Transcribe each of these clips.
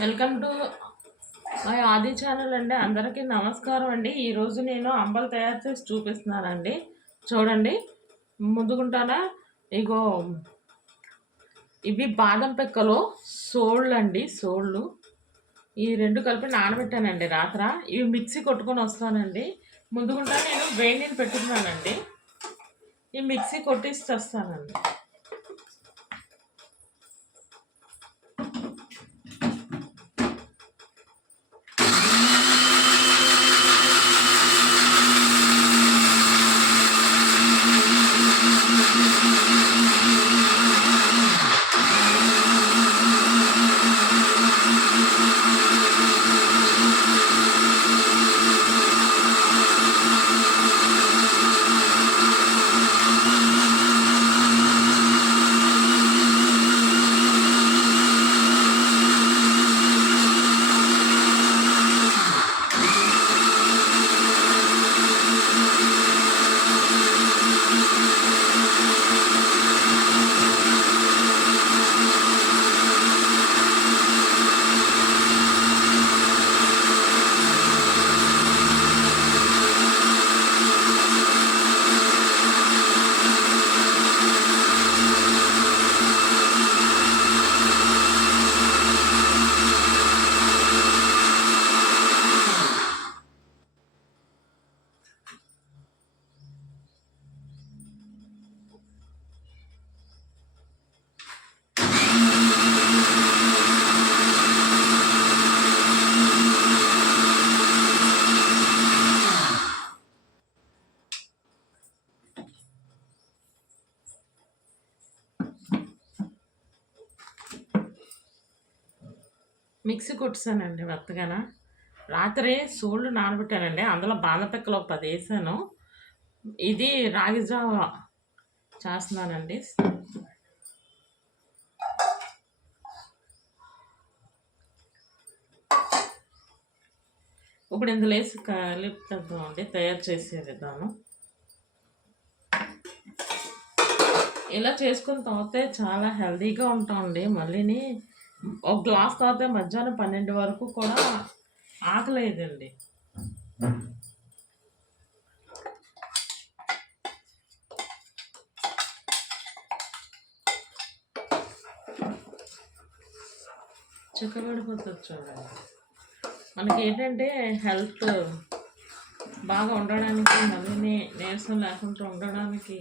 Welcome to my ఆది channel అండి. అందరికీ నమస్కారం అండి. ఈరోజు నేను అంబలు తయారు చేసి చూపిస్తున్నానండి. చూడండి, ముందుకుంటానా ఇగో ఇవి బాదం పెక్కలు సోళ్ళు అండి. సోళ్ళు ఈ రెండు కలిపి నానబెట్టానండి రాత్ర. ఇవి మిక్సీ కొట్టుకొని వస్తానండి. ముందుకుంటా నేను వేడి నీళ్ళు పెట్టుకున్నానండి. ఈ మిక్సీ కొట్టిసి వస్తానండి. మిక్సీ కొట్టేసానండి మెత్తగాన. రాత్రి సోళ్ళు నానబెట్టానండి. అందులో బాదం పెక్కలు ఒక 10 వేసాను. ఇది రాగి జావ చేస్తున్నానండి. ఇప్పుడు ఇందులో వేసి కలుపుతామండి. తయారు చేసే విధానం ఇలా చేసుకుని తాగితే చాలా హెల్తీగా ఉంటామండి. మళ్ళీని ఒక గ్లాస్ తాగితే మధ్యాహ్నం 12 వరకు కూడా ఆకలేదండి. చిక్కబడిపోతుంది చూడండి. మనకి ఏంటంటే హెల్త్ బాగా ఉండడానికి, మళ్ళీ నీరసం లేకుండా ఉండడానికి,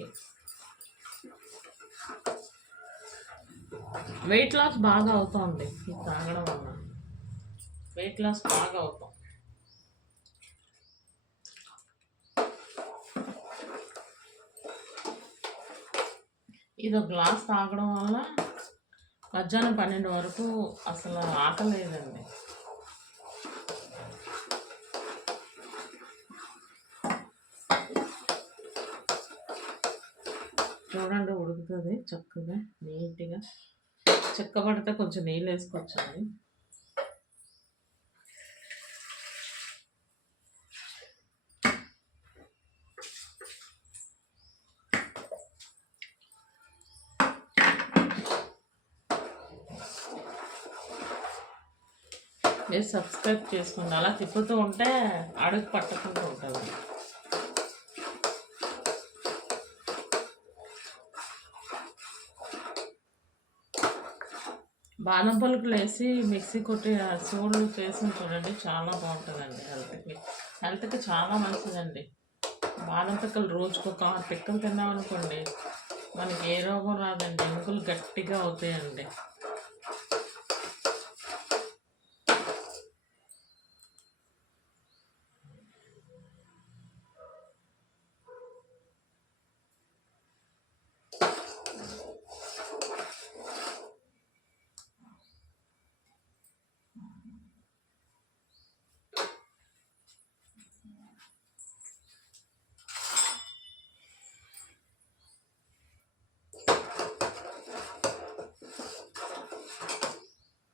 వెయిట్ లాస్ బాగా అవుతుంది. ఇది తాగడం వల్ల వెయిట్ లాస్ బాగా అవుతాం. ఇది ఒక గ్లాస్ తాగడం వల్ల మధ్యాహ్నం 12 వరకు అసలు ఆకలేదండి. చూడండి, ఉడుకుతుంది చక్కగా నీట్గా. చిక్కబడితే కొంచెం నీళ్ళు వేసుకోవచ్చండి. మీరు సబ్స్క్రైబ్ చేసుకోండి. అలా తిప్పుతూ ఉంటే అడుగు పట్టకుండా ఉంటుంది. బాదం పలుకులు వేసి మిక్సీ కొట్టి సోళ్ళు చేసి చూడండి, చాలా బాగుంటుందండి. హెల్త్కి చాలా మంచిదండి. బాదం పిక్కలు రోజుకు ఒక 6 పిక్కలు తిన్నామనుకోండి, మనకి ఏ రోగం రాదండి. ఎముకలు గట్టిగా అవుతాయండి.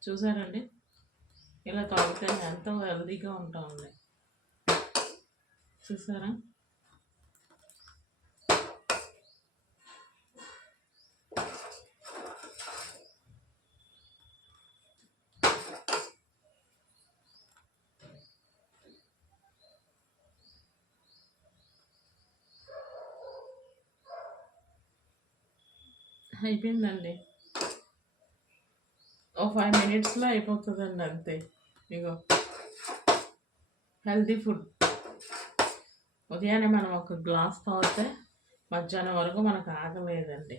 చూసారండి, ఇలా తాగితే ఎంతో హెల్తీగా ఉంటామండి. చూసారా? అయిపోయిందండి. ఓ 5 మినిట్స్‌లో అయిపోతుందండి అంతే. ఇగో హెల్తీ ఫుడ్. ఉదయాన్నే మనం ఒక గ్లాస్ తాగితే మధ్యాహ్నం వరకు మనకు ఆగలేదండి.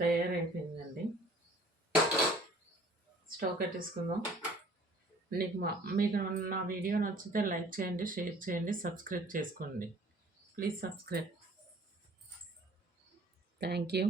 తయారైపోయిందండి. స్టవ్ కట్టేసుకుందాం. మీకు నా వీడియో నచ్చితే లైక్ చేయండి, షేర్ చేయండి, సబ్స్క్రైబ్ చేసుకోండి. Please subscribe. Thank you.